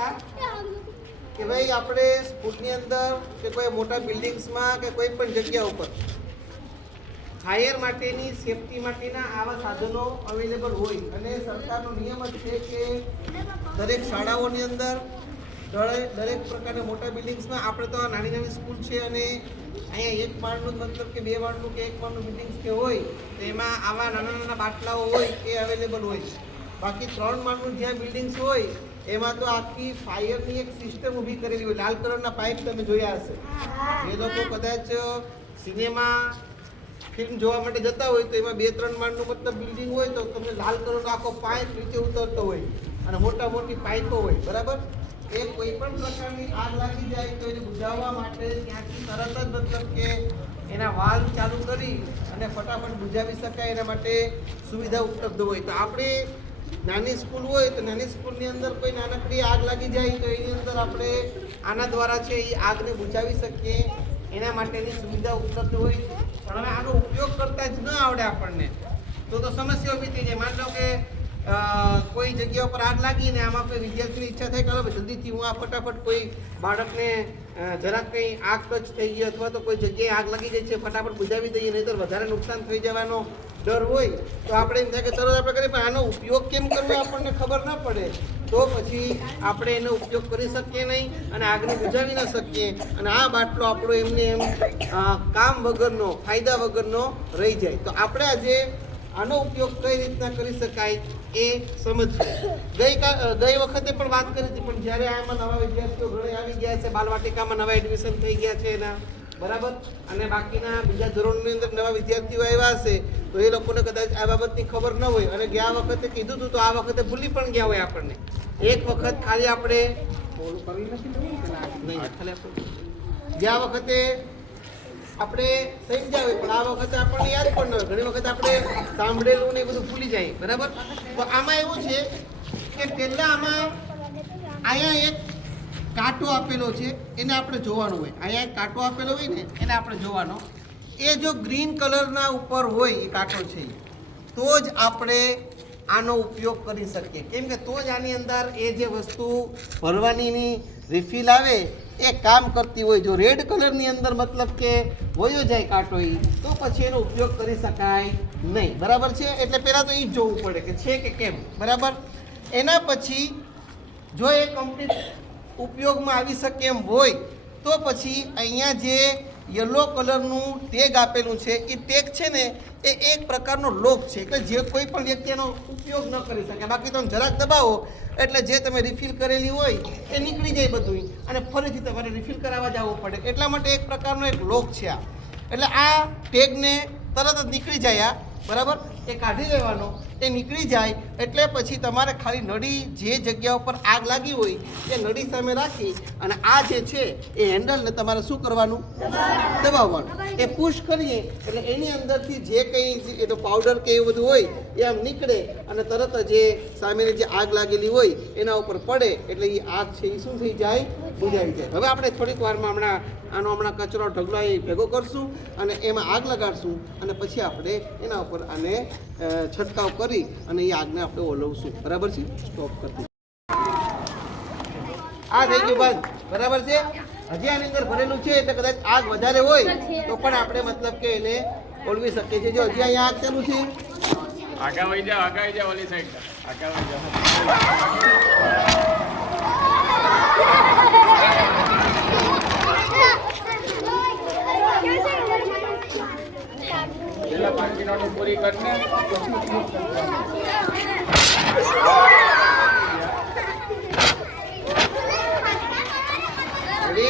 હતા કે ભાઈ આપણે સ્કૂલની અંદર કે કોઈ મોટા બિલ્ડિંગ્સમાં કે કોઈ પણ જગ્યા ઉપર ફાયર માટેની સેફટી માટેના આવા સાધનો અવેલેબલ હોય અને સરકારનો નિયમ જ છે કે દરેક શાળાઓની અંદર દરેક પ્રકારના મોટા બિલ્ડિંગ્સમાં આપણે તો નાની નાની સ્કૂલ છે અને અહીંયા એક માળનું મતલબ કે બે માળનું કે એક માળનું બિલ્ડિંગ્સ કે હોય તો એમાં આવા નાના નાના બાટલાઓ હોય એ અવેલેબલ હોય. બાકી 3 માળનું જ્યાં બિલ્ડિંગ્સ હોય એમાં તો આખી ફાયરની એક સિસ્ટમ ઊભી કરેલી હોય. લાલ કલરના પાઇપ તમે જોયા હશે. જે લોકો કદાચ સિનેમા ફિલ્મ જોવા માટે જતા હોય તો એમાં 2-3 માળનું મતલબ બિલ્ડિંગ હોય તો તમને લાલ કલરનો આખો પાઇપ નીચે ઉતરતો હોય અને મોટી પાઇપો હોય. બરાબર? એ કોઈ પણ પ્રકારની આગ લાગી જાય તો એને બુઝાવવા માટે ત્યાંથી તરત જ મતલબ કે એના વાલ્વ ચાલુ કરી અને ફટાફટ બુઝાવી શકાય એના માટે સુવિધા ઉપલબ્ધ હોય. તો આપણે નાની સ્કૂલ હોય તો નાની સ્કૂલની અંદર કોઈ નાનકડી આગ લાગી જાય તો એની અંદર આપણે આના દ્વારા છે એ આગને બુઝાવી શકીએ એના માટેની સુવિધા ઉપલબ્ધ હોય. પણ હવે આનો ઉપયોગ કરતા જ ન આવડે આપણને તો સમસ્યા ઊભી થઈ જાય. માની લો કે કોઈ જગ્યા ઉપર આગ લાગી ને આમાં કોઈ વિદ્યાર્થીની ઈચ્છા થાય કે હવે જલ્દીથી હું આ ફટાફટ કોઈ બાળકને જરાક કંઈ આગ ટચ થઈ ગઈ અથવા તો કોઈ જગ્યાએ આગ લાગી જાય છે ફટાફટ બુઝાવી દઈએ નહીંતર વધારે નુકસાન થઈ જવાનો ડર હોય તો આપણે એમ થાય કે તરત આપણે કરીએ પણ આનો ઉપયોગ કેમ કરવો આપણને ખબર ન પડે તો પછી આપણે એનો ઉપયોગ કરી શકીએ નહીં અને આગને બુઝાવી ન શકીએ અને આ બાટલો આપણો એમને એમ કામ વગરનો ફાયદા વગરનો રહી જાય. તો આપણે આજે આનો ઉપયોગ કઈ રીતના કરી શકાય એ સમજીએ. ગઈ વખતે પણ વાત કરી હતી પણ જ્યારે આમાં નવા વિદ્યાર્થીઓ ઘરે આવી ગયા છે, બાલવાટિકામાં નવા એડમિશન થઈ ગયા છે એના, બરાબર, અને બાકીના બીજા ધોરણની અંદર નવા વિદ્યાર્થીઓ આવ્યા હશે તો એ લોકોને કદાચ આ બાબતની ખબર ન હોય અને ગયા વખતે કીધું હતું તો આ વખતે ભૂલી પણ ગયા હોય આપણને. એક વખત ખાલી આપણે ગયા વખતે આપણે સમજ્યા હોય પણ આ વખતે આપણને યાદ પણ ન હોય. ઘણી વખત આપણે સાંભળેલું ને એ બધું ભૂલી જાય. બરાબર? તો આમાં એવું છે કે પહેલાં આમાં અહીંયા એક કાંટો આપેલો છે એને આપણે જોવાનો હોય. અહીંયા એક કાંટો આપેલો હોય ને એને આપણે જોવાનો. એ જો ગ્રીન કલરના ઉપર હોય એ કાંટો છે તો જ આપણે આનો ઉપયોગ કરી શકીએ. કેમ કે તો જ આની અંદર એ જે વસ્તુ ભરવાનીની રિફિલ આવે એ કામ કરતી હોય. જો રેડ કલરની અંદર મતલબ કે વયો જાય કાંટો એ તો પછી એનો ઉપયોગ કરી શકાય નહીં. બરાબર છે? એટલે પહેલાં તો એ જ જોવું પડે કે છે કે કેમ. બરાબર? એના પછી જો એ કમ્પ્લીટ ઉપયોગમાં આવી શકે એમ હોય તો પછી અહીંયા જે યલો કલરનું ટેગ આપેલું છે એ ટેગ છે ને એ એક પ્રકારનો લોક છે કે જે કોઈ પણ વ્યક્તિ એનો ઉપયોગ ન કરી શકે. બાકી તમે જરાક દબાવો એટલે જે તમે રિફિલ કરેલી હોય એ નીકળી જાય બધું અને ફરીથી તમારે રિફિલ કરાવવા જવું પડે. એટલા માટે એક પ્રકારનો એક લોક છે આ. એટલે આ ટેગને તરત જ નીકળી જાય આ, બરાબર, એ કાઢી લેવાનો. એ નીકળી જાય એટલે પછી તમારે ખાલી નળી જે જગ્યા ઉપર આગ લાગી હોય એ નળી સામે રાખી અને આ જે છે એ હેન્ડલને તમારે શું કરવાનું? દબાવવાનું. એ પુશ કરીએ એટલે એની અંદરથી જે કંઈ એનો પાવડર કે એવું બધું હોય એ આમ નીકળે અને તરત જ જે સામેની જે આગ લાગેલી હોય એના ઉપર પડે એટલે એ આગ છે એ શું થઈ જાય? બુઝાવી જાય. હવે આપણે થોડીક વારમાં હમણાં કચરો ઢગલો એ ભેગો કરશું અને એમાં આગ લગાડશું અને પછી આપણે એના ઉપર આને છંટકાવ કરી અને એ આગને આપણે ઓલવશું. બરાબર છે? સ્ટોપ કરી આ થઈ ગયું બંધ. બરાબર છે? હજી આની અંદર ભરેલું છે એટલે કદાચ આગ વધારે હોય તો પણ આપણે મતલબ કે એને ઓલવી શકીએ છીએ. જો હજી અહીંયા આગ ચાલુ છે. આગા વઈ જાઓ ઓલી સાઈડ. આગા વઈ જાઓ. પેલા 5 કિલોની પૂરી કરીને Ready?